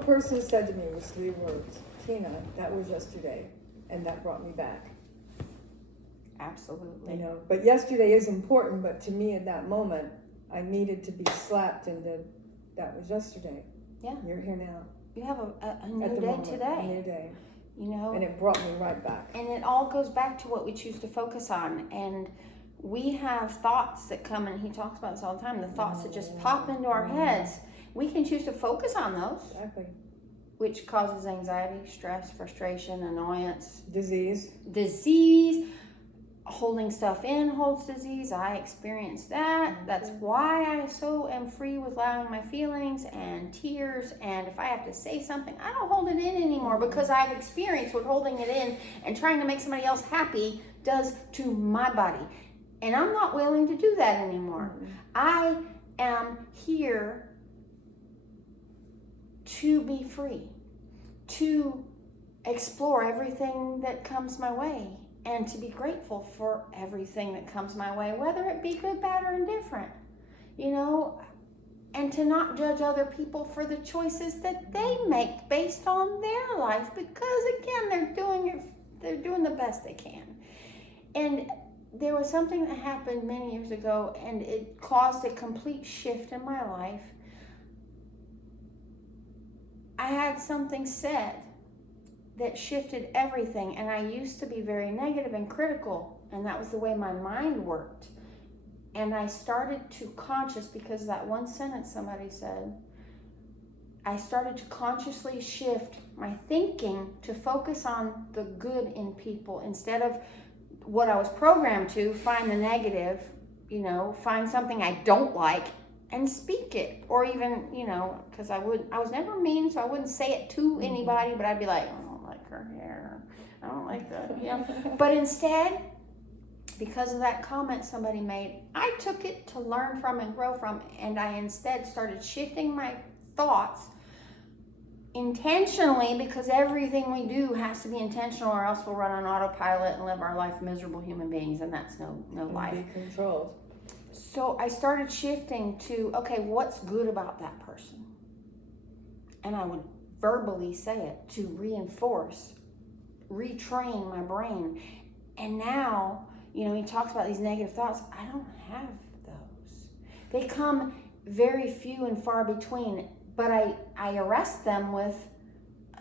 a person said to me was 3 words. Tina, that was yesterday, and that brought me back. Absolutely. You know, but yesterday is important, but to me at that moment, I needed to be slapped into, that was yesterday. Yeah. You're here now. You have a new At the day moment, today. a new day. You know? And it brought me right back. And it all goes back to what we choose to focus on. And we have thoughts that come, and he talks about this all the time, the thoughts that just pop into our heads. We can choose to focus on those. Exactly. Which causes anxiety, stress, frustration, annoyance. Disease. Holding stuff in holds disease. I experienced that. That's why I so am free with allowing my feelings and tears. And if I have to say something, I don't hold it in anymore, because I've experienced what holding it in and trying to make somebody else happy does to my body. And I'm not willing to do that anymore. I am here to be free, to explore everything that comes my way, and to be grateful for everything that comes my way, whether it be good, bad, or indifferent, you know, and to not judge other people for the choices that they make based on their life, because again, they're doing the best they can. And there was something that happened many years ago, and it caused a complete shift in my life. I had something said that shifted everything, and I used to be very negative and critical, and that was the way my mind worked. And I started to because that one sentence somebody said, I started to consciously shift my thinking to focus on the good in people instead of what I was programmed to, find the negative, you know, find something I don't like and speak it. Or even, you know, because I was never mean, so I wouldn't say it to anybody, but I'd be like, her hair, I don't like that, you know. But instead, because of that comment somebody made, I took it to learn from and grow from, and I instead started shifting my thoughts intentionally, because everything we do has to be intentional, or else we'll run on autopilot and live our life miserable human beings, and that's no life. Be controlled. So I started shifting to, okay, what's good about that person? And I would verbally say it to reinforce, retrain my brain. And now, you know, he talks about these negative thoughts. I don't have those. They come very few and far between, but I arrest them with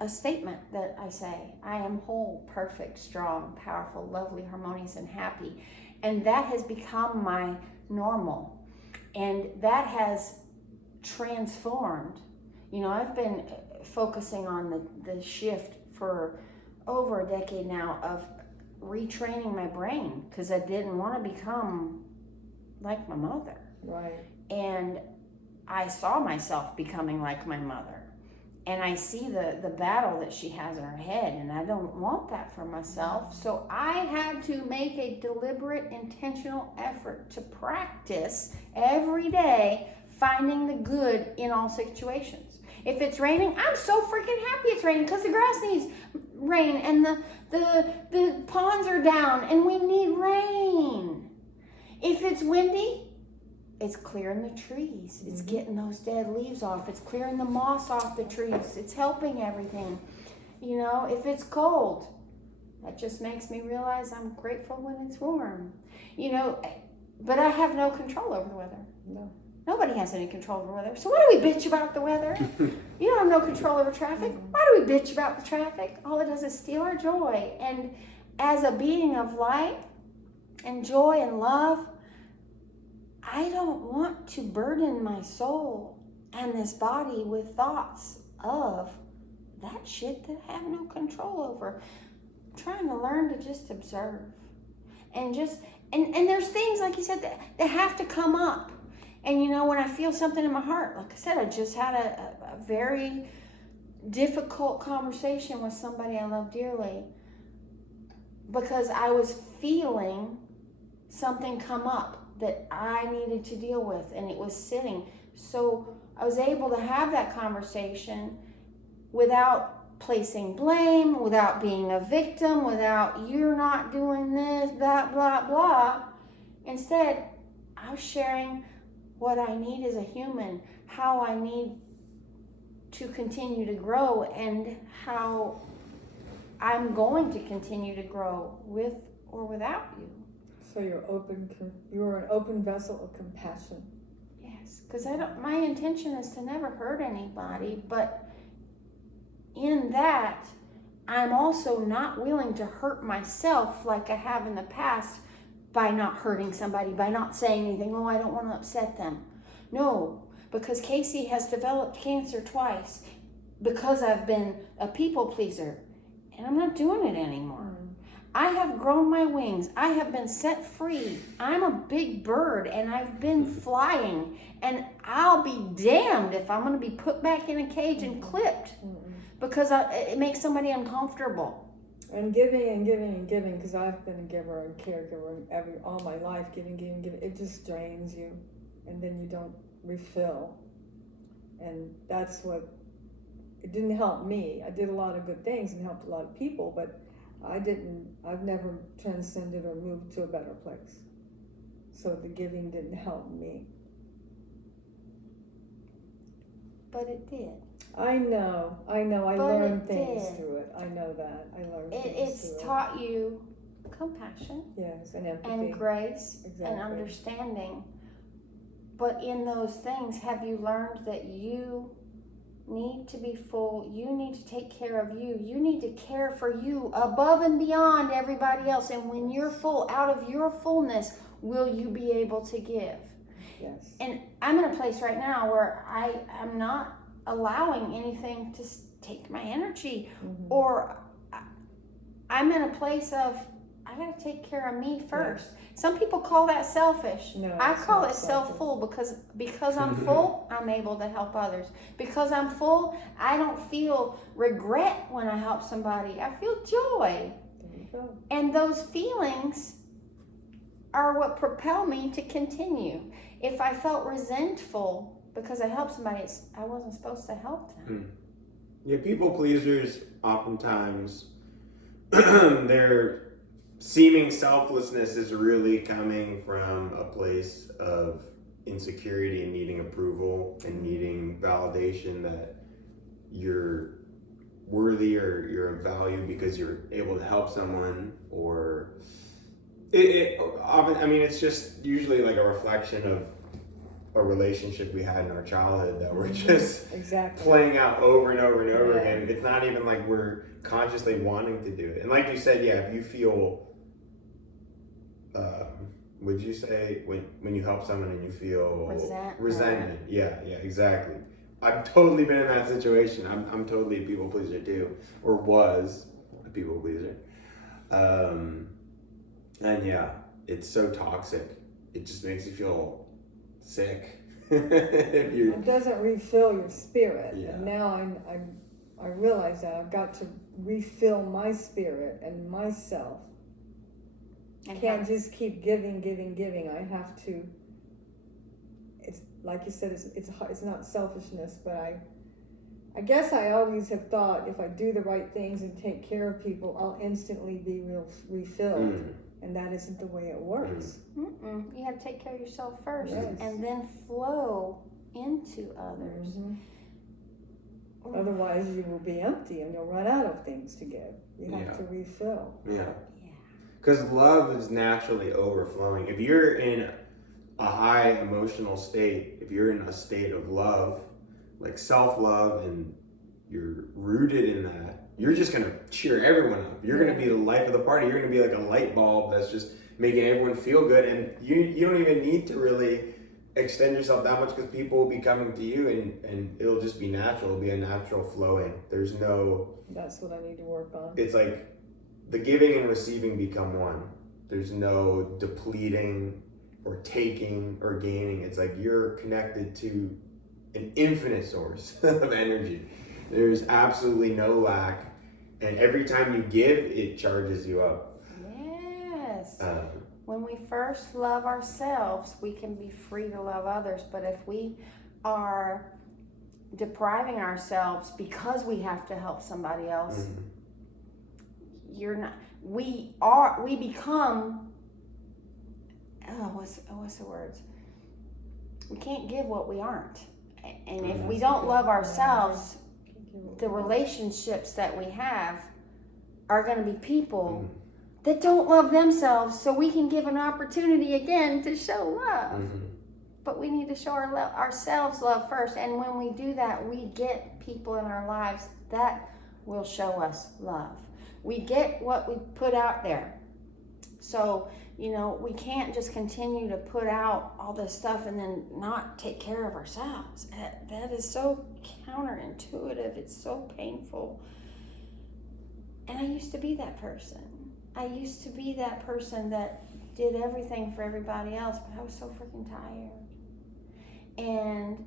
a statement that I say. I am whole, perfect, strong, powerful, lovely, harmonious, and happy. And that has become my normal. And that has transformed. You know, I've been focusing on the shift for over a decade now of retraining my brain, because I didn't want to become like my mother. Right. And I saw myself becoming like my mother. And I see the battle that she has in her head, and I don't want that for myself. So I had to make a deliberate, intentional effort to practice every day finding the good in all situations. If it's raining, I'm so freaking happy it's raining, because the grass needs rain, and the ponds are down, and we need rain. If it's windy, it's clearing the trees. It's getting those dead leaves off. It's clearing the moss off the trees. It's helping everything. You know, if it's cold, that just makes me realize I'm grateful when it's warm. You know, but I have no control over the weather. No. Nobody has any control over the weather. So why do we bitch about the weather? You don't have no control over traffic. Why do we bitch about the traffic? All it does is steal our joy. And as a being of light and joy and love, I don't want to burden my soul and this body with thoughts of that shit that I have no control over. I'm trying to learn to just observe. And there's things, like you said, that have to come up. And you know, when I feel something in my heart, like I said, I just had a very difficult conversation with somebody I love dearly, because I was feeling something come up that I needed to deal with, and it was sitting. So I was able to have that conversation without placing blame, without being a victim, without you're not doing this, blah, blah, blah. Instead, I was sharing what I need as a human, how I need to continue to grow, and how I'm going to continue to grow with or without you. So you're an open vessel of compassion. Yes, because my intention is to never hurt anybody, but in that, I'm also not willing to hurt myself like I have in the past by not hurting somebody, by not saying anything. Oh, I don't want to upset them. No, because Casey has developed cancer twice because I've been a people pleaser, and I'm not doing it anymore. I have grown my wings. I have been set free. I'm a big bird, and I've been flying, and I'll be damned if I'm going to be put back in a cage and clipped because it makes somebody uncomfortable. And giving, because I've been a giver and caregiver all my life, giving, it just drains you, and then you don't refill. And that's what, it didn't help me. I did a lot of good things and helped a lot of people, but I've never transcended or moved to a better place. So the giving didn't help me. But it did. I know. I learned things through it. I know that. I learned things through it. It's taught you compassion. Yes, and empathy. And grace. Exactly. And understanding. But in those things, have you learned that you need to be full? You need to take care of you. You need to care for you above and beyond everybody else. And when you're full, out of your fullness, will you be able to give? Yes. And I'm in a place right now where I am not allowing anything to take my energy, or I'm in a place of I got to take care of me first. Yes. Some people call that selfish. No, I call it self-full because I'm full, I'm able to help others. Because I'm full, I don't feel regret when I help somebody. I feel joy. There you go. And those feelings are what propel me to continue. If I felt resentful because I helped somebody, I wasn't supposed to help them. Yeah, people pleasers oftentimes their seeming selflessness is really coming from a place of insecurity and needing approval and needing validation that you're worthy or you're of value because you're able to help someone, or it often, I mean, it's just usually like a reflection of a relationship we had in our childhood that we're just playing out over and over and over again. It's not even like we're consciously wanting to do it. And like you said, if you feel would you say when you help someone and you feel resentment? Yeah, exactly. I've totally been in that situation. I'm totally a people pleaser too, or was a people pleaser. And it's so toxic. It just makes you feel sick. It doesn't refill your spirit. Yeah. And now I realize that I've got to refill my spirit and myself. I can't just keep giving. I have to. It's like you said. It's not selfishness, but I guess I always have thought if I do the right things and take care of people, I'll instantly be refilled, and that isn't the way it works. You have to take care of yourself first, and then flow into others. Otherwise, you will be empty, and you'll run out of things to give. You have to refill. Yeah. Because love is naturally overflowing. If you're in a high emotional state, if you're in a state of love, like self-love, and you're rooted in that, you're just going to cheer everyone up. You're going to be the life of the party. You're going to be like a light bulb that's just making everyone feel good. And you don't even need to really extend yourself that much, because people will be coming to you and it'll just be natural. It'll be a natural flowing. There's no... That's what I need to work on. It's like the giving and receiving become one. There's no depleting or taking or gaining. It's like you're connected to an infinite source of energy. There's absolutely no lack. And every time you give, it charges you up. Yes. When we first love ourselves, we can be free to love others. But if we are depriving ourselves because we have to help somebody else, we become, what's the words? We can't give what we aren't. And if we don't love ourselves, the relationships that we have are going to be people that don't love themselves, so we can give an opportunity again to show love. But we need to show ourselves love first. And when we do that, we get people in our lives that will show us love. We get what we put out there. So, we can't just continue to put out all this stuff and then not take care of ourselves. That is so counterintuitive. It's so painful. And I used to be that person. I used to be that person that did everything for everybody else, but I was so freaking tired. And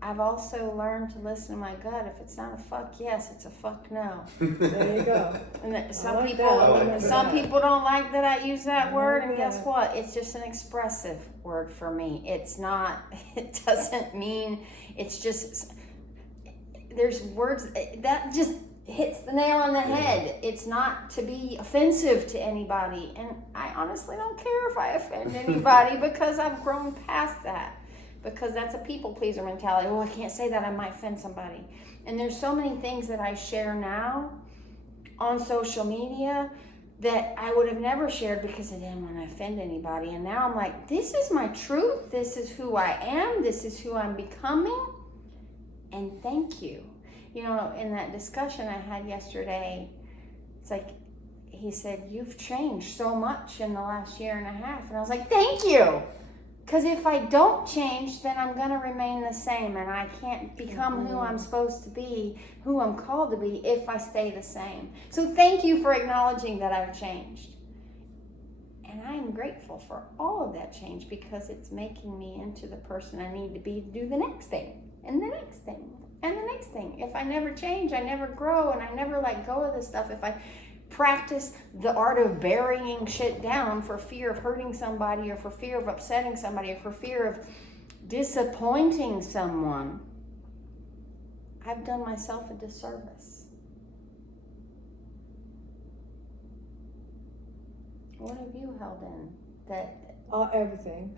I've also learned to listen to my gut. If it's not a fuck yes, it's a fuck no. There you go. And some people don't like that I use that word, and guess what? It's just an expressive word for me. It doesn't mean, it's just, there's words that just hits the nail on the head. It's not to be offensive to anybody, and I honestly don't care if I offend anybody because I've grown past that, because that's a people pleaser mentality. I can't say that, I might offend somebody. And there's so many things that I share now on social media that I would have never shared because I didn't want to offend anybody. And now I'm like, this is my truth, this is who I am, this is who I'm becoming, and thank you. In that discussion I had yesterday, it's like, he said, you've changed so much in the last year and a half. And I was like, thank you. Because if I don't change, then I'm going to remain the same. And I can't become who I'm supposed to be, who I'm called to be, if I stay the same. So thank you for acknowledging that I've changed. And I am grateful for all of that change, because it's making me into the person I need to be to do the next thing, and the next thing, and the next thing. If I never change, I never grow, and I never let go of this stuff. If I practice the art of burying shit down for fear of hurting somebody, or for fear of upsetting somebody, or for fear of disappointing someone, I've done myself a disservice. What have you held in that? Everything.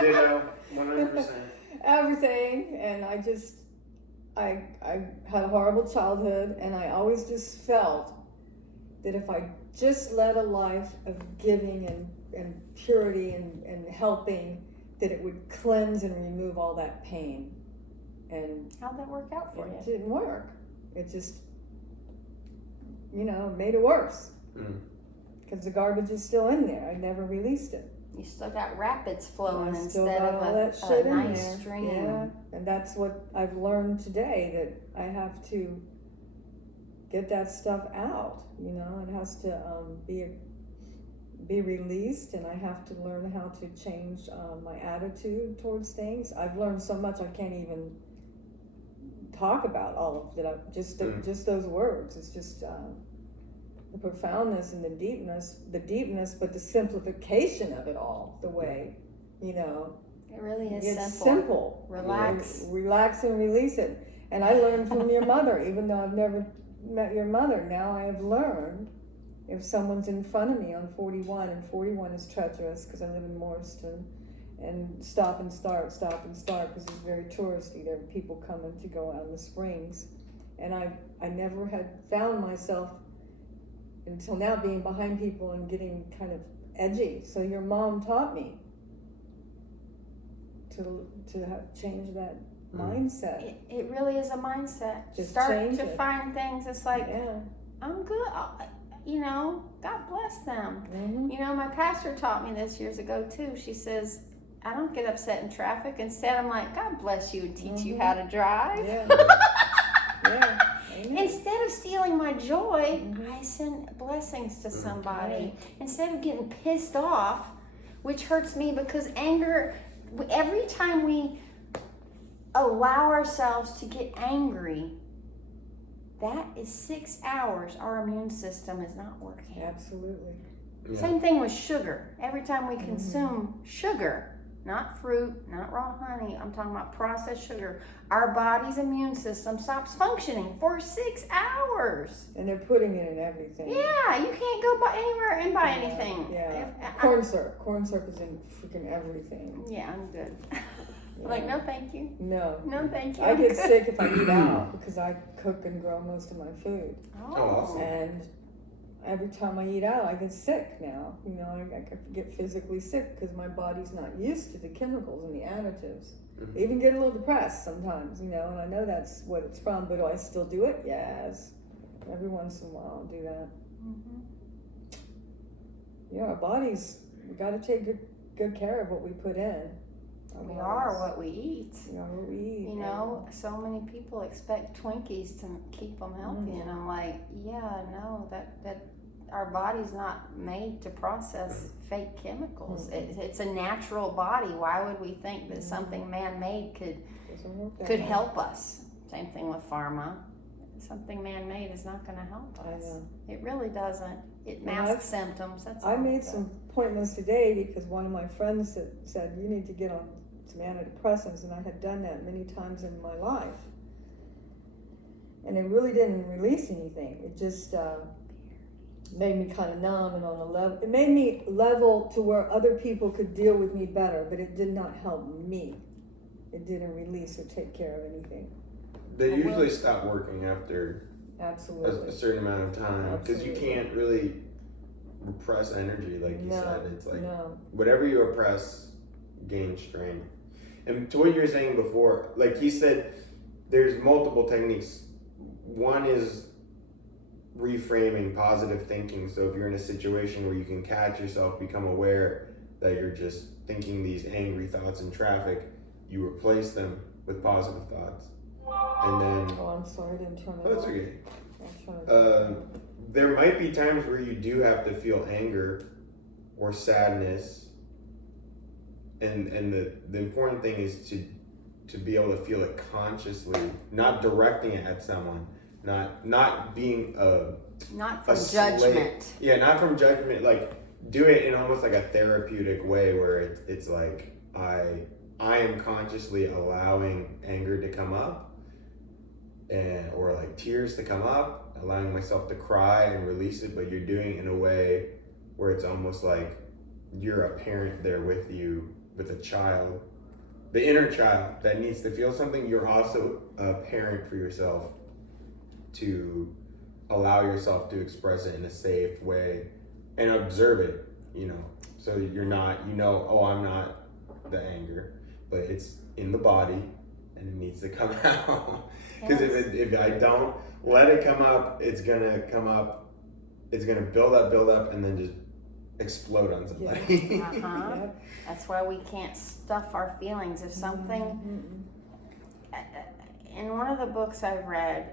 Ditto, 100%. Everything, and I had a horrible childhood, and I always just felt that if I just led a life of giving and purity and helping, that it would cleanse and remove all that pain. And how'd that work out for you? It didn't work. It just, made it worse. Because the garbage is still in there. I never released it. You still got rapids flowing instead of a nice stream. Yeah, and that's what I've learned today, that I have to get that stuff out. It has to be released, and I have to learn how to change my attitude towards things. I've learned so much I can't even talk about all of that. Just those words. It's just the profoundness and the deepness, but the simplification of it all, the way, It really is it's simple. Relax and release it. And I learned from your mother, even though I've never met your mother. Now I have learned, if someone's in front of me on 41, and 41 is treacherous because I live in Morriston, and stop and start, because it's very touristy. There are people coming to go out in the springs. And I never had found myself until now being behind people and getting kind of edgy. So your mom taught me to change that mindset. It really is a mindset. Just start to find things. It's like, I'm good. God bless them. My pastor taught me this years ago too. She says, I don't get upset in traffic. Instead, I'm like, God bless you and teach you how to drive. Yeah. Instead of stealing my joy, I send blessings to somebody. Instead of getting pissed off, which hurts me, because anger, every time we allow ourselves to get angry, that is 6 hours our immune system is not working. Absolutely. Yeah. Same thing with sugar. Every time we consume sugar, not fruit, not raw honey, I'm talking about processed sugar, our body's immune system stops functioning for 6 hours. And they're putting it in everything. Yeah, you can't go anywhere and buy anything. Yeah. Corn syrup is in freaking everything. Yeah, I'm good. Like, no, thank you. No. No, thank you. I get sick if I eat out because I cook and grow most of my food. Oh, awesome. And every time I eat out, I get sick now. You know, I get physically sick because my body's not used to the chemicals and the additives. Mm-hmm. I even get a little depressed sometimes, you know, and I know that's what it's from, but do I still do it? Yes. Every once in a while I'll do that. Mm-hmm. Yeah, our bodies, we got to take good care of what we put in. We are what we eat. We are what we eat. You know, so many people expect Twinkies to keep them healthy, and I'm like, yeah, no, that our body's not made to process fake chemicals. It's a natural body. Why would we think that something man-made could help us? Same thing with pharma. Something man-made is not going to help us. It really doesn't. It masks symptoms. That's all. I made some appointments today because one of my friends said you need to get on some antidepressants, and I had done that many times in my life, and it really didn't release anything. It just made me kind of numb, and on a level, it made me level to where other people could deal with me better, but it did not help me. It didn't release or take care of anything. They usually stop working after Absolutely a certain amount of time because you can't really repress energy, like you said. It's like whatever you oppress gains strength. And to what you were saying before, like he said, there's multiple techniques. One is reframing, positive thinking. So if you're in a situation where you can catch yourself, become aware that you're just thinking these angry thoughts in traffic, you replace them with positive thoughts. And then I'm sorry, I didn't turn it that's on. okay. There might be times where you do have to feel anger or sadness, and the important thing is to be able to feel it consciously, not directing it at someone, not being not from judgment. Yeah, not from judgment. Like do it in almost like a therapeutic way where it's like I am consciously allowing anger to come up. Or like tears to come up, allowing myself to cry and release it, but you're doing it in a way where it's almost like you're a parent there with you, with a child, the inner child that needs to feel something. You're also a parent for yourself to allow yourself to express it in a safe way and observe it, you know, so you're not, oh, I'm not the anger, but it's in the body and it needs to come out. Because if I don't let it come up, it's gonna come up, it's gonna build up, and then just explode on somebody. That's why we can't stuff our feelings. If something, in one of the books I've read,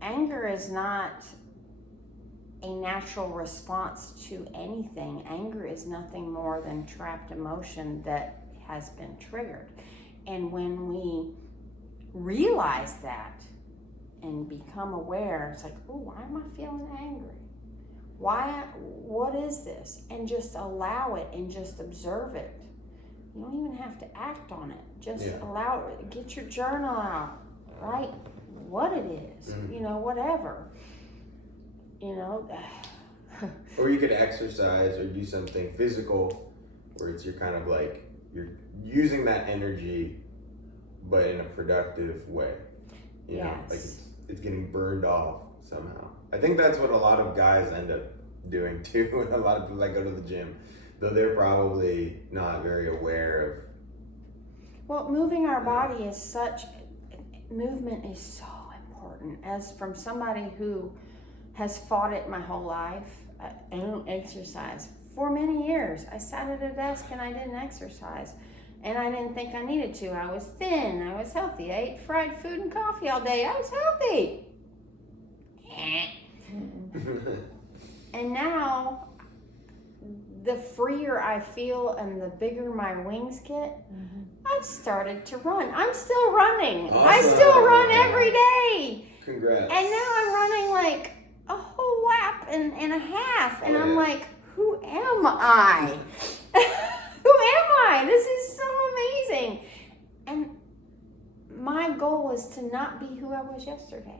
anger is not a natural response to anything. Anger is nothing more than trapped emotion that has been triggered. And when we realize that and become aware, it's like, oh, why am I feeling angry? What is this? And just allow it and just observe it. You don't even have to act on it. Just allow it. Get your journal out. Write what it is. You know, whatever. You know. Or you could exercise or do something physical where you're kind of like, you're using that energy but in a productive way. You know, like it's getting burned off somehow. I think that's what a lot of guys end up doing too. A lot of people that go to the gym, though they're probably not very aware of. Well, moving our body movement is so important. As from somebody who has fought it my whole life, I don't exercise. For many years, I sat at a desk and I didn't exercise. And I didn't think I needed to. I was thin. I was healthy. I ate fried food and coffee all day. I was healthy. And now, the freer I feel and the bigger my wings get, I've started to run. I'm still running. Awesome. I still run every day. Congrats. And now I'm running like a whole lap and a half. And I'm like, who am I? Who am I? This is so amazing. And my goal is to not be who I was yesterday.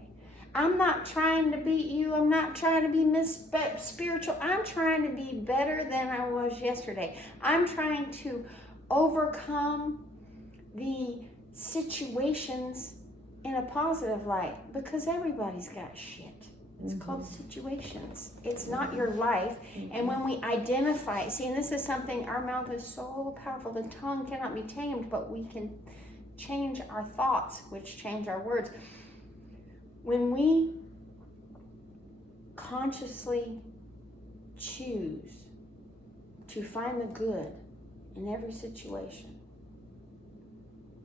I'm not trying to beat you. I'm not trying to be Miss Spiritual. I'm trying to be better than I was yesterday. I'm trying to overcome the situations in a positive light, because everybody's got shit. It's called situations. It's not your life. And when we identify, see, and this is something, our mouth is so powerful. The tongue cannot be tamed, but we can change our thoughts, which change our words. When we consciously choose to find the good in every situation,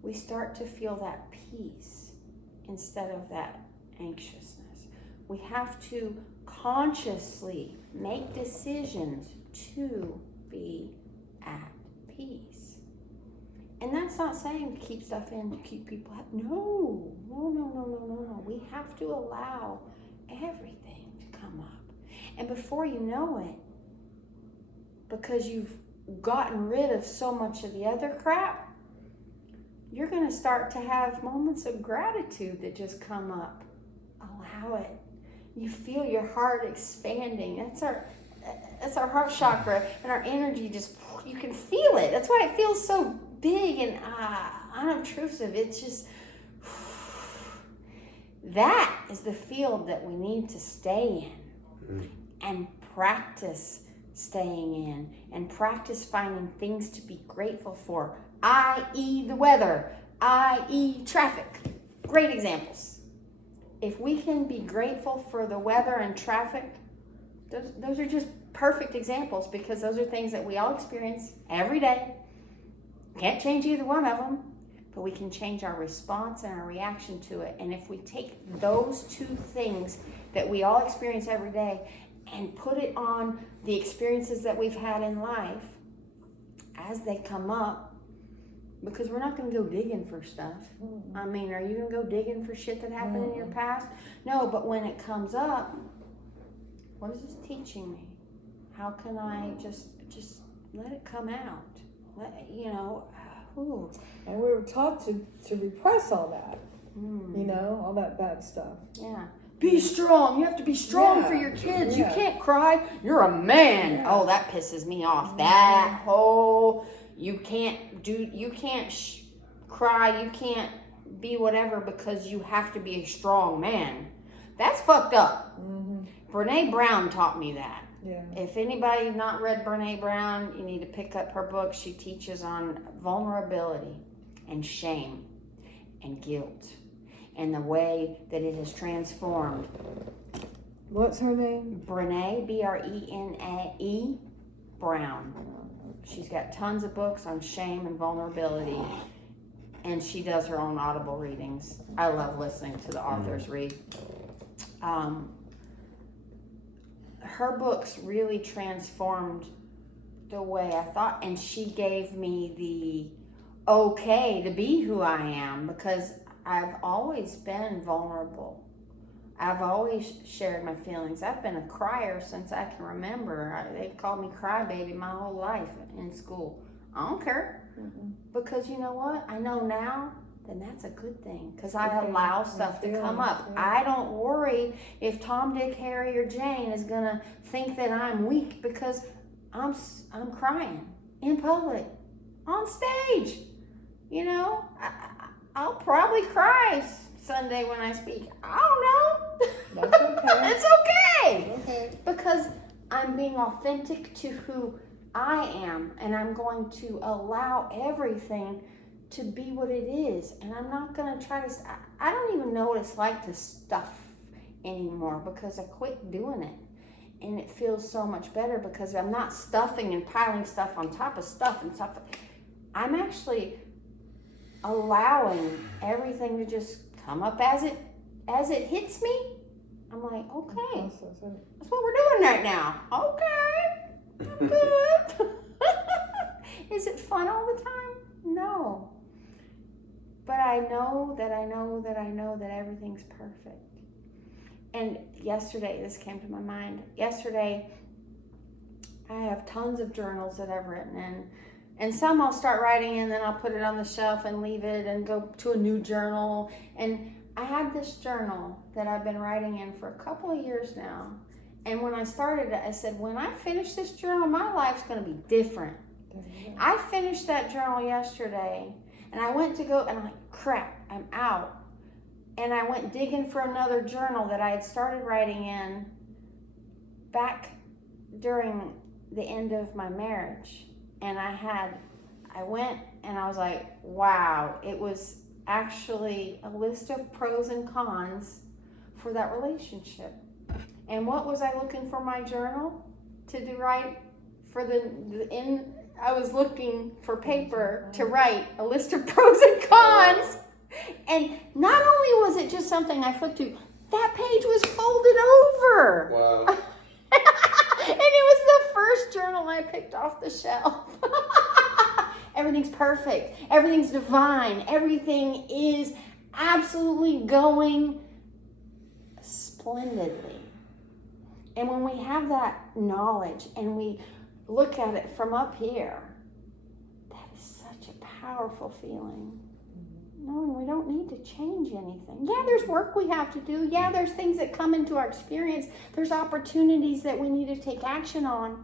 we start to feel that peace instead of that anxiousness. We have to consciously make decisions to be at peace. And that's not saying to keep stuff in, to keep people happy. No. We have to allow everything to come up. And before you know it, because you've gotten rid of so much of the other crap, you're going to start to have moments of gratitude that just come up. Allow it. You feel your heart expanding. That's our heart chakra, and our energy just, you can feel it. That's why it feels so big and unobtrusive. It's just, that is the field that we need to stay in and practice staying in and practice finding things to be grateful for, i.e. the weather, i.e. traffic. Great examples. If we can be grateful for the weather and traffic, those are just perfect examples, because those are things that we all experience every day. Can't change either one of them, but we can change our response and our reaction to it. And if we take those two things that we all experience every day and put it on the experiences that we've had in life as they come up, because we're not going to go digging for stuff. I mean, are you going to go digging for shit that happened in your past? No, but when it comes up, what is this teaching me? How can I just let it come out? And we were taught to repress all that, all that bad stuff. Yeah. Be strong. You have to be strong for your kids. You can't cry. You're a man. Yeah. Oh, that pisses me off. That whole... You can't cry, you can't be whatever because you have to be a strong man. That's fucked up. Brene Brown taught me that. Yeah. If anybody's not read Brene Brown, you need to pick up her book. She teaches on vulnerability and shame and guilt and the way that it has transformed. What's her name? Brene, B-R-E-N-A-E, Brown. She's got tons of books on shame and vulnerability, and she does her own Audible readings. I love listening to the authors read. Her books really transformed the way I thought, and she gave me the okay to be who I am, because I've always been vulnerable. I've always shared my feelings. I've been a crier since I can remember. They called me crybaby my whole life in school. I don't care. Because you know what? I know now, then that's a good thing. Because I allow stuff to come up. Yeah. I don't worry if Tom, Dick, Harry, or Jane is going to think that I'm weak because I'm crying in public, on stage. I'll probably cry Sunday when I speak. I don't know. That's okay. It's okay. Because I'm being authentic to who I am, and I'm going to allow everything to be what it is. And I'm not going to try to, I don't even know what it's like to stuff anymore, because I quit doing it. And it feels so much better because I'm not stuffing and piling stuff on top of stuff and stuff. I'm actually allowing everything to just come up as it hits me. I'm like, okay, that's what we're doing right now. Okay, I'm good. Is it fun all the time? No. But I know that everything's perfect. And yesterday, this came to my mind. Yesterday, I have tons of journals that I've written in. And some I'll start writing in, then I'll put it on the shelf and leave it and go to a new journal. And I had this journal that I've been writing in for a couple of years now. And when I started it, I said, when I finish this journal, my life's going to be different. I finished that journal yesterday, And I went to go, and I'm like, crap, I'm out. And I went digging for another journal that I had started writing in back during the end of my marriage. And I went and I was like, wow, it was actually a list of pros and cons for that relationship. And what was I looking for my journal to do right for I was looking for paper to write a list of pros and cons. And not only was it just something I flipped to, that page was folded over. Wow. And it was the first journal I picked off the shelf. Everything's perfect. Everything's divine. Everything is absolutely going splendidly. And when we have that knowledge and we look at it from up here, that is such a powerful feeling. Knowing we don't need to change anything. Yeah, there's work we have to do. Yeah, there's things that come into our experience. There's opportunities that we need to take action on.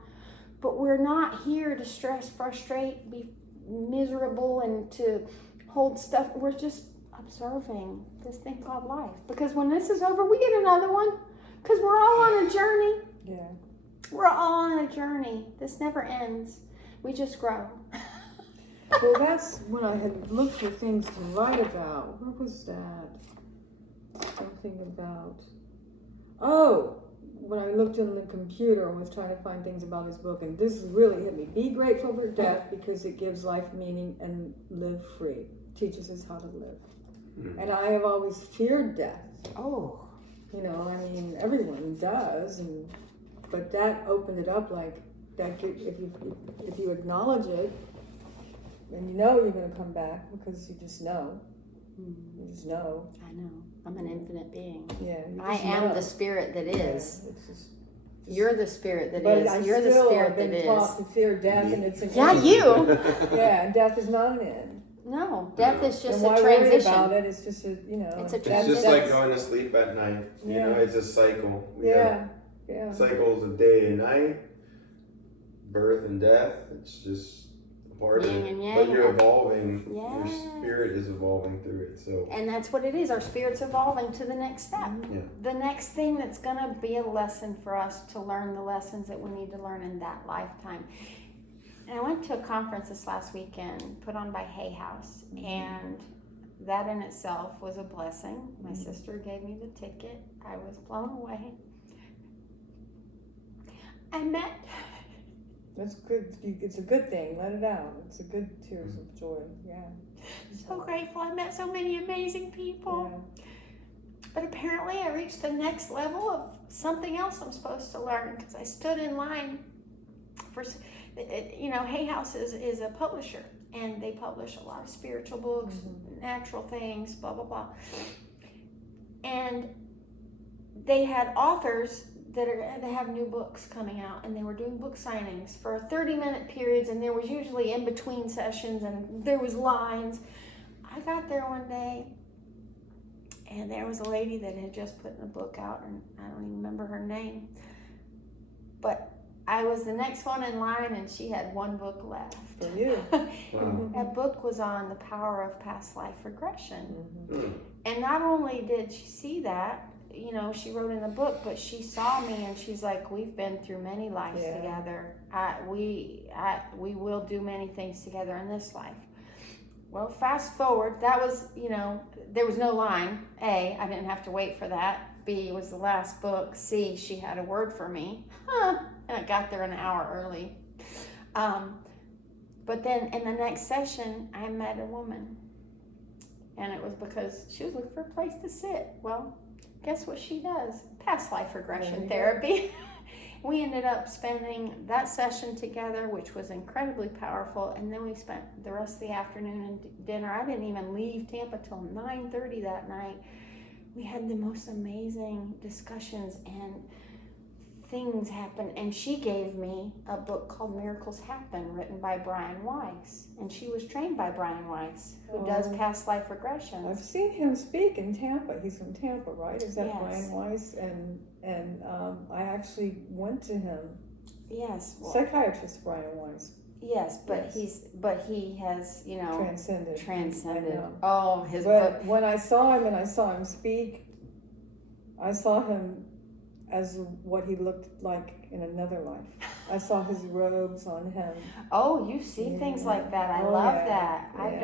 But we're not here to stress, frustrate, be miserable, and to hold stuff. We're just observing this thing called life. Because when this is over, we get another one. Because we're all on a journey. Yeah. We're all on a journey. This never ends. We just grow. Well, that's when I had looked for things to write about. Where was that? Something about... Oh, when I looked in the computer and was trying to find things about his book, and this really hit me. Be grateful for death because it gives life meaning, and live free. Teaches us how to live. Mm. And I have always feared death. Oh. You know, I mean, everyone does, but that opened it up like that. If you acknowledge it, and you know you're going to come back because you just know. You just know. I know. I'm an infinite being. Yeah. I am the spirit that is. Yeah, it's just you're the spirit that but is. You're the spirit that is. Taught to fear death, and it's an end. You. Yeah, death is not an end. No, death is just and a transition. Worry about it. It's just it's a transition. It's just like going to sleep at night. You know, it's a cycle. Yeah. Cycles of day and night, birth and death. It's just a part of it. But you're evolving. Your spirit is evolving through it. So. And that's what it is. Our spirit's evolving to the next step. Yeah. The next thing that's going to be a lesson for us to learn the lessons that we need to learn in that lifetime. And I went to a conference this last weekend put on by Hay House, and that in itself was a blessing. My sister gave me the ticket. I was blown away. I met... That's good. It's a good thing. Let it out. It's a good tears of joy. Yeah. So grateful. I met so many amazing people. Yeah. But apparently I reached the next level of something else I'm supposed to learn, because I stood in line for... Hay House is a publisher, and they publish a lot of spiritual books, natural things, blah, blah, blah. And they had authors that have new books coming out, and they were doing book signings for 30-minute periods, and there was usually in between sessions, and there was lines. I got there one day, and there was a lady that had just put a book out, and I don't even remember her name, but I was the next one in line, and she had one book left. For you. Wow. That book was on the power of past life regression. And not only did she see that, she wrote in the book, but she saw me, and she's like, we've been through many lives together. We will do many things together in this life. Well, fast forward, that was, there was no line. A, I didn't have to wait for that. B, was the last book. C, she had a word for me. And I got there an hour early. But then in the next session, I met a woman. And it was because she was looking for a place to sit. Well, guess what she does? Past life regression therapy. We ended up spending that session together, which was incredibly powerful. And then we spent the rest of the afternoon and dinner. I didn't even leave Tampa till 9:30 that night. We had the most amazing discussions, and things happened. And she gave me a book called Miracles Happen, written by Brian Weiss. And she was trained by Brian Weiss, who does past life regressions. I've seen him speak in Tampa. He's from Tampa, right? Is that Yes. Brian Weiss? And I actually went to him. Yes. Well, Psychiatrist Brian Weiss. Yes, but he has, transcended. Transcended. Oh, his But book. when I saw him and I saw him speak, I saw him as what he looked like in another life. I saw his robes on him. Oh, you see things like that. I love that. I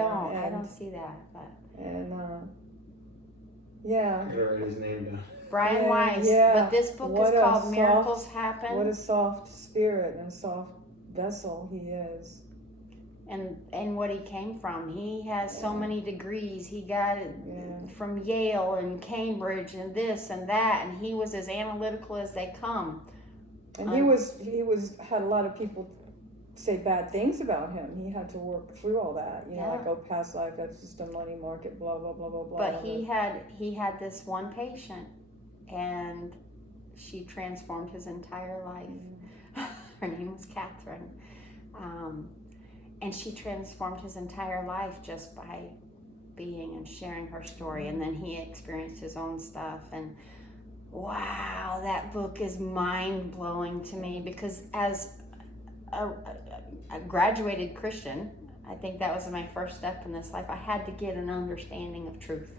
don't see that. But. And yeah. I'm gonna write his name down. Brian Weiss. Yeah. But this book is called Miracles Happen. What a soft spirit and a soft vessel he is. And what he came from. He has so many degrees. He got it from Yale and Cambridge and this and that, and he was as analytical as they come. And he had a lot of people say bad things about him. He had to work through all that, like, oh, past life, that's just a money market, blah blah blah blah blah. But he had this one patient, and she transformed his entire life. Her name was Catherine. And she transformed his entire life just by being and sharing her story. And then he experienced his own stuff. And wow, that book is mind-blowing to me, because as a graduated Christian, I think that was my first step in this life. I had to get an understanding of truth.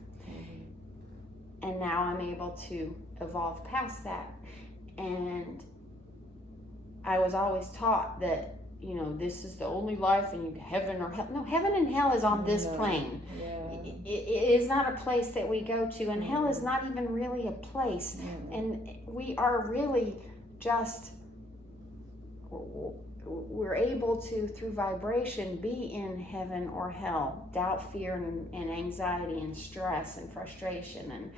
And now I'm able to evolve past that. And I was always taught that, this is the only life, and heaven or hell. No, heaven and hell is on this plane. Yeah. It is not a place that we go to, and hell is not even really a place. And we are really just, we're able to, through vibration, be in heaven or hell. Doubt, fear, and anxiety, and stress, and frustration,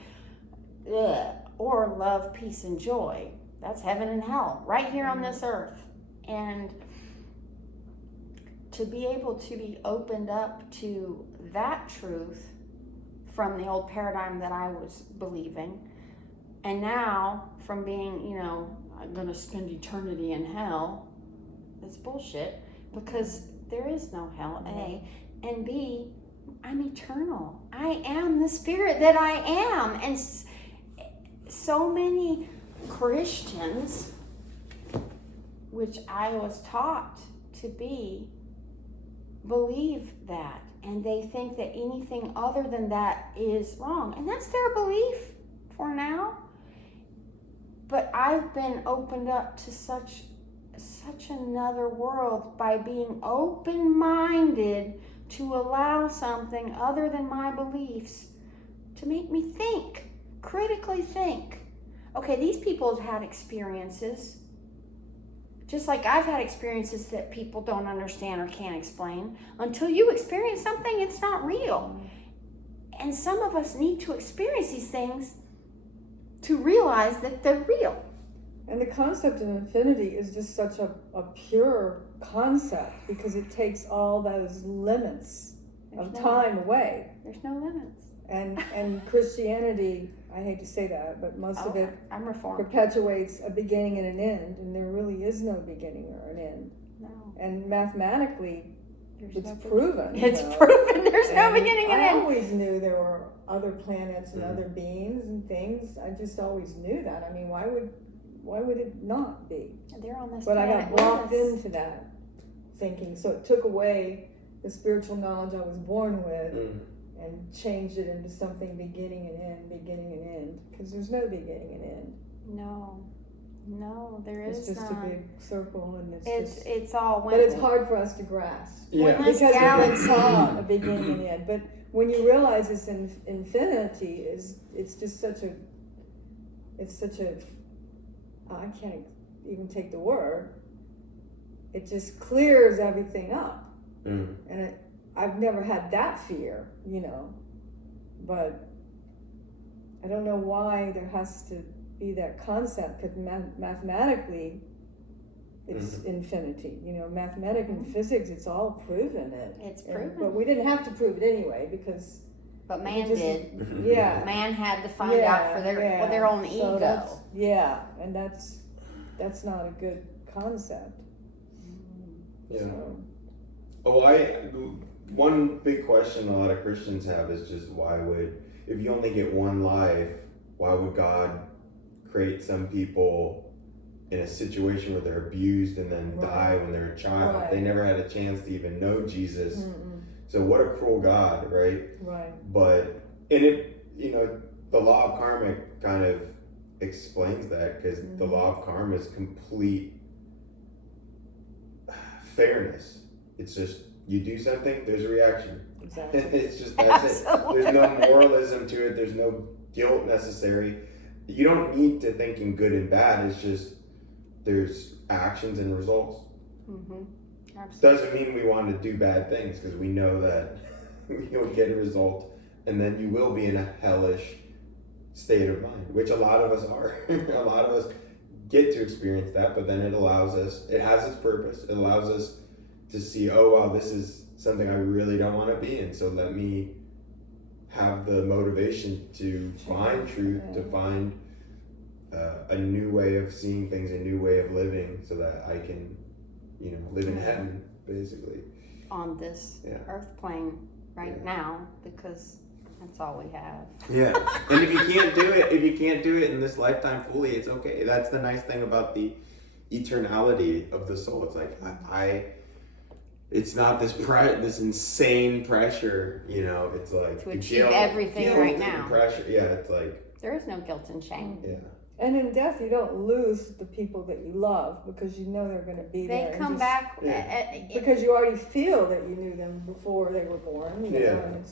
or love, peace, and joy. That's heaven and hell, right here on this earth. And to be able to be opened up to that truth from the old paradigm that I was believing, and now from being, I'm going to spend eternity in hell, it's bullshit, because there is no hell, A, and B, I'm eternal. I am the spirit that I am. And so many Christians, which I was taught to be, believe that, and they think that anything other than that is wrong, and that's their belief for now. But I've been opened up to such another world by being open-minded to allow something other than my beliefs to make me think, critically think. Okay, these people have had experiences, just like I've had experiences that people don't understand or can't explain. Until you experience something, it's not real. And some of us need to experience these things to realize that they're real. And the concept of infinity is just such a pure concept, because it takes all those limits of time away. There's no limits. And Christianity, I hate to say that, but most of it I'm reformed. Perpetuates a beginning and an end, and there really is no beginning or an end. No. And mathematically, it's no proven. It's proven there's no beginning and end. I always knew there were other planets and other beings and things. I just always knew that. I mean, why would it not be? They're on this But I planet got blocked into that thinking, so it took away the spiritual knowledge I was born with. And changed it into something beginning and end, because there's no beginning and end. No, there is. It's just none. a big circle, and it's all. But it's hard for us to grasp. Yeah. Because we saw a beginning and end. But when you realize it's infinity, it's just such a. I can't even take the word. It just clears everything up, and I've never had that fear, but I don't know why there has to be that concept, because mathematically it's infinity. Mathematics and physics, it's all proven it. It's proven. But we didn't have to prove it anyway, because... But man did. Yeah. Man had to find out for their own ego. And that's not a good concept. Yeah. So. One big question a lot of Christians have is just if you only get one life, why would God create some people in a situation where they're abused and then Right. die when they're a child. Right. They never had a chance to even know Jesus. Mm-mm. So what a cruel God, right? Right. But, and it, you know, the law of karma kind of explains that, because the law of karma is complete fairness. It's just, you do something, there's a reaction. Exactly. It's just, that's Absolutely. it. There's no moralism to it. There's no guilt necessary. You don't need to think in good and bad. It's just, there's actions and results. Mm-hmm. Absolutely. Doesn't mean we want to do bad things, because we know that you'll get a result and then you will be in a hellish state of mind, which a lot of us are. A lot of us get to experience that, but then it allows us, it has its purpose. It allows us to see, oh wow, this is something I really don't want to be in. So let me have the motivation to find truth, to find a new way of seeing things, a new way of living, so that I can, you know, live in heaven, basically. On this earth plane right now, because that's all we have. Yeah, and if you can't do it in this lifetime fully, it's okay. That's the nice thing about the eternality of the soul. It's like it's not this insane pressure, you know. It's like to achieve everything right now. Pressure, yeah. It's like there is no guilt and shame. Yeah. And in death, you don't lose the people that you love, because you know they're going to be there. They come back because you already feel that you knew them before they were born. You know,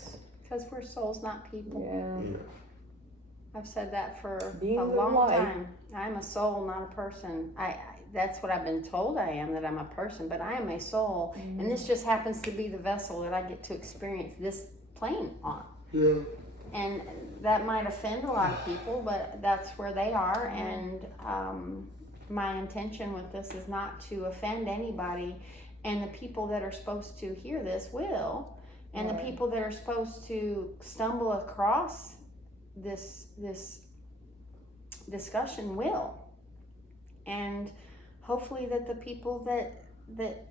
because we're souls, not people. Yeah. I've said that for Being a long light. time. I'm a soul, not a person. That's what I've been told I am, that I'm a person, but I am a soul. Mm-hmm. And this just happens to be the vessel that I get to experience this plane on. Yeah. And that might offend a lot of people, but that's where they are. And my intention with this is not to offend anybody. And the people that are supposed to hear this will. And the people that are supposed to stumble across this discussion will. And hopefully that the people that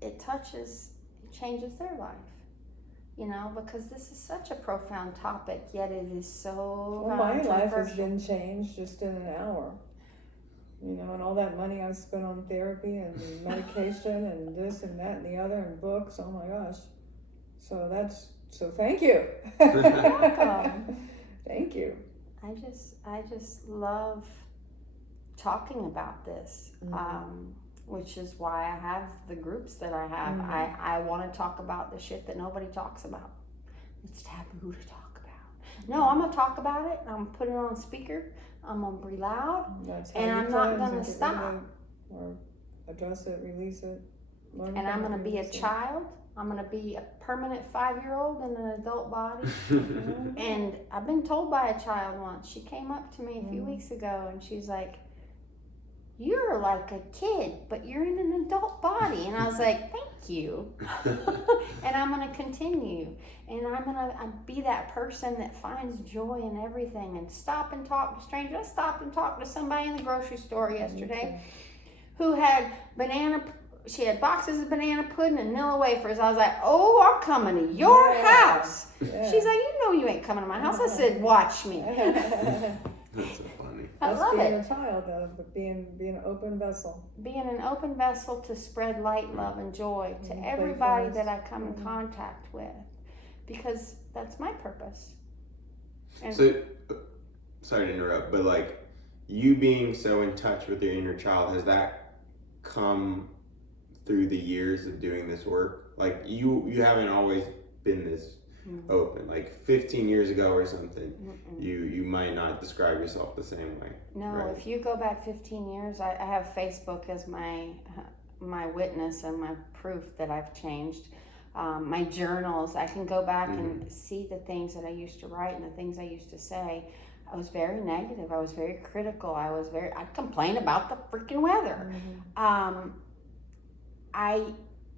it touches, it changes their life. You know, because this is such a profound topic, yet it is so Well, my life has been changed just in an hour. You know, and all that money I spent on therapy and medication and this and that and the other and books. Oh my gosh! So thank you. You're welcome. Thank you. I just love talking about this. Which is why I have the groups that I have. I want to talk about the shit that nobody talks about. It's taboo to talk about. No, I'm going to talk about it. I'm going to put it on speaker. I'm going to be loud. And I'm not going to stop. Or address it, release it. And I'm going to be a child. I'm going to be a permanent 5-year-old in an adult body. And I've been told by a child once. She came up to me a few weeks ago and she's like, "You're like a kid, but you're in an adult body." And I was like, "Thank you." And I'm going to continue. And I'm going to be that person that finds joy in everything and stop and talk to strangers. I stopped and talked to somebody in the grocery store yesterday who had she had boxes of banana pudding and vanilla wafers. I was like, "Oh, I'm coming to your house." Yeah. She's like, "You know you ain't coming to my house." I said, "Watch me." That's so funny. I love being it. a child, though, but being an open vessel. Being an open vessel to spread light, love, and joy to everybody that I come in contact with, because that's my purpose. And so, sorry to interrupt, but like you being so in touch with your inner child, has that come through the years of doing this work? Like you haven't always been this open. Like 15 years ago or something, you might not describe yourself the same way. No, right? If you go back 15 years, I have Facebook as my witness and my proof that I've changed. My journals, I can go back and see the things that I used to write and the things I used to say. I was very negative. I was very critical. I'd complain about the freaking weather. I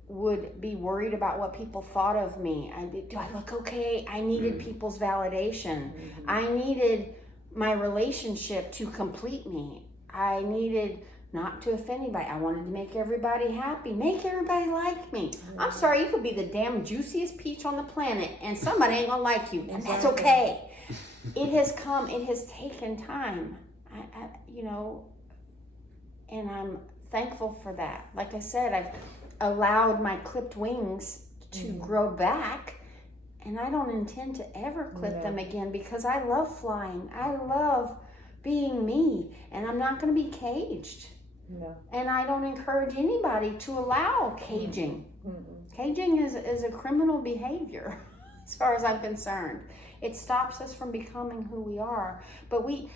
would be worried about what people thought of me. Do I look okay? I needed people's validation. I needed my relationship to complete me. I needed not to offend anybody. I wanted to make everybody happy, make everybody like me. I'm sorry, you could be the damn juiciest peach on the planet and somebody ain't gonna like you, and that's okay. It has taken time. And I'm thankful for that. Like I said, I've allowed my clipped wings to grow back, and I don't intend to ever clip them again because I love flying. I love being me, and I'm not going to be caged. No. And I don't encourage anybody to allow caging. Caging is a criminal behavior as far as I'm concerned. It stops us from becoming who we are. But we,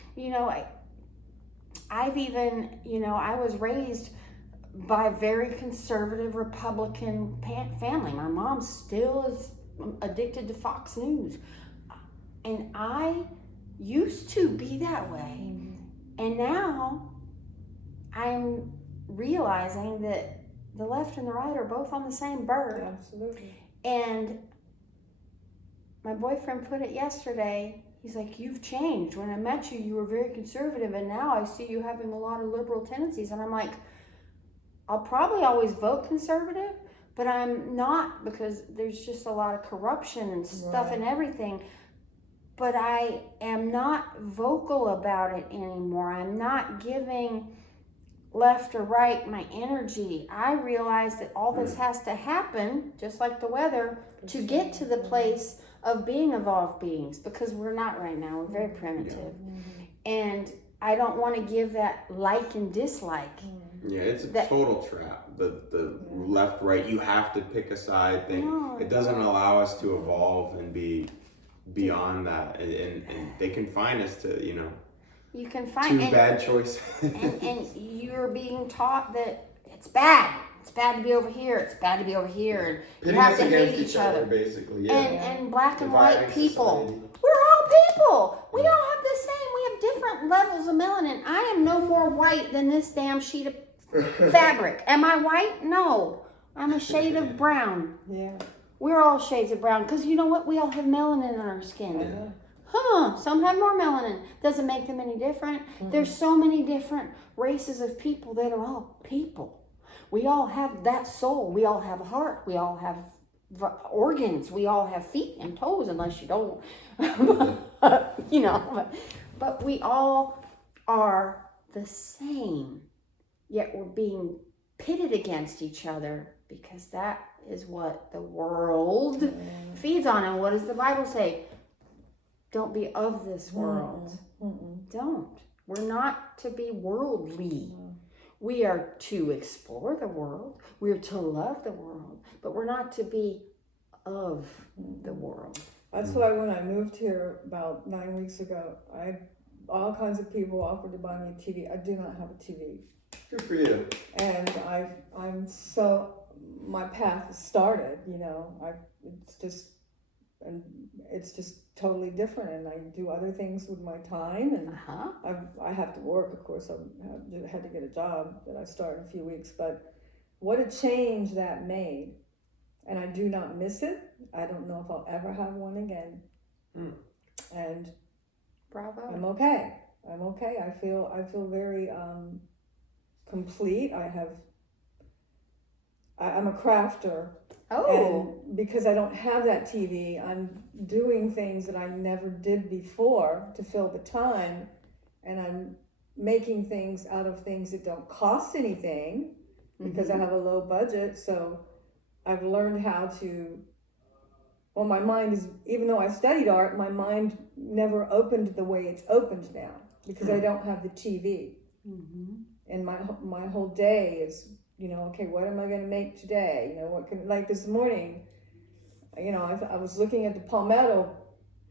I've even, I was raised by a very conservative Republican family. My mom still is addicted to Fox News. And I used to be that way. And now I'm realizing that the left and the right are both on the same bird. Absolutely. And my boyfriend put it yesterday. He's like, you've changed. When I met you, you were very conservative, and now I see you having a lot of liberal tendencies. And I'm like, I'll probably always vote conservative, but I'm not, because there's just a lot of corruption and stuff and everything. But I am not vocal about it anymore. I'm not giving left or right my energy. I realize that all this has to happen, just like the weather, to get to the place of being evolved beings, because we're not right now. We're very primitive. And I don't want to give that like and dislike. Yeah, it's a total trap. The left, right, you have to pick a side thing. No, it doesn't allow us to evolve and be beyond that. And they confine us to, you can find two bad choices. and you're being taught that it's bad. It's bad to be over here. It's bad to be over here. And you have to hate each other. Basically, yeah. And black and white people. Society. We're all people. We all have the same. We have different levels of melanin. I am no more white than this damn sheet of fabric. Am I white? No. I'm a shade of brown. Yeah. We're all shades of brown, because you know what? We all have melanin in our skin. Some have more melanin. Doesn't make them any different. There's so many different races of people that are all people. We all have that soul. We all have a heart. We all have organs. We all have feet and toes, unless you don't. But we all are the same. Yet we're being pitted against each other, because that is what the world feeds on. And what does the Bible say? Don't be of this world. Don't. We're not to be worldly. We are to explore the world. We're to love the world. But we're not to be of the world. That's why when I moved here about 9 weeks ago, all kinds of people offered to buy me a TV. I do not have a TV. Good for you. And my path has started, it's just totally different, and I do other things with my time, and I have to work, of course. I had to get a job that I start in a few weeks, but what a change that made, and I do not miss it. I don't know if I'll ever have one again. And bravo. I'm okay. I feel very complete. I'm a crafter. And because I don't have that TV, I'm doing things that I never did before to fill the time, and I'm making things out of things that don't cost anything, because I have a low budget. So I've learned how to, my mind is, even though I studied art, my mind never opened the way it's opened now, because I don't have the TV. And my whole day is, okay, what am I going to make today? Like this morning, I was looking at the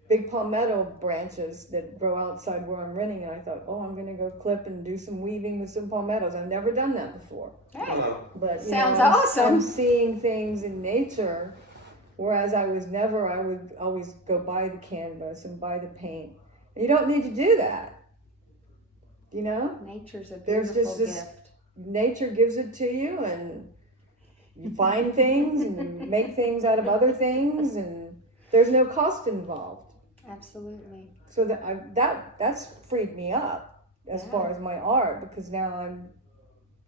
big palmetto branches that grow outside where I'm renting, and I thought, I'm going to go clip and do some weaving with some palmettos. I've never done that before. Hey, but sounds awesome. I'm seeing things in nature, whereas I would always go buy the canvas and buy the paint. And you don't need to do that. Nature's a There's beautiful just gift. Nature gives it to you, and you find things and you make things out of other things, and there's no cost involved. Absolutely. So that's freed me up as far as my art, because now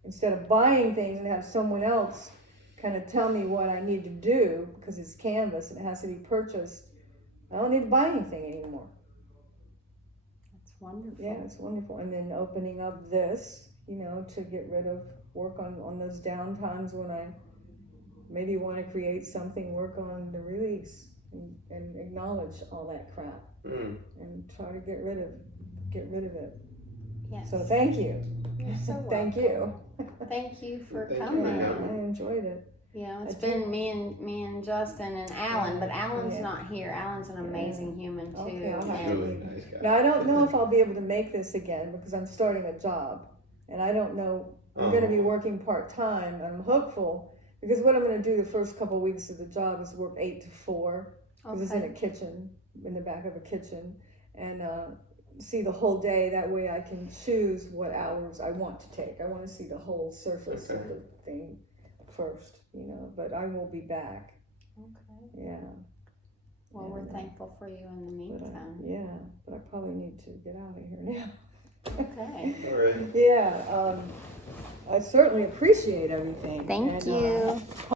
instead of buying things and have someone else kind of tell me what I need to do, because it's canvas and it has to be purchased, I don't need to buy anything anymore. That's wonderful. Yeah, it's wonderful. And then opening up this, you know, to get rid of, work on those down times when I maybe want to create something, work on the release and acknowledge all that crap and try to get rid of it. Yes. So thank you. You're so Thank you. Thank you for Thank you for coming. coming. I enjoyed it. You know, it's I been me and Justin and Alan, but Alan's Yeah. not here. Alan's an amazing human too. Okay, I'll have He's to really leave. nice guy. Now I don't know if I'll be able to make this again because I'm starting a job, and I don't know. I'm going to be working part-time, and I'm hopeful because what I'm going to do the first couple of weeks of the job is work 8 to 4 because it's in a kitchen, in the back of a kitchen, and see the whole day. That way I can choose what hours I want to take. I want to see the whole surface of the thing first, you know, but I will be back. Okay. Yeah. Well, we're thankful for you in the meantime. But I probably need to get out of here now. Okay. All right. Yeah, I certainly appreciate everything. Thank And, you.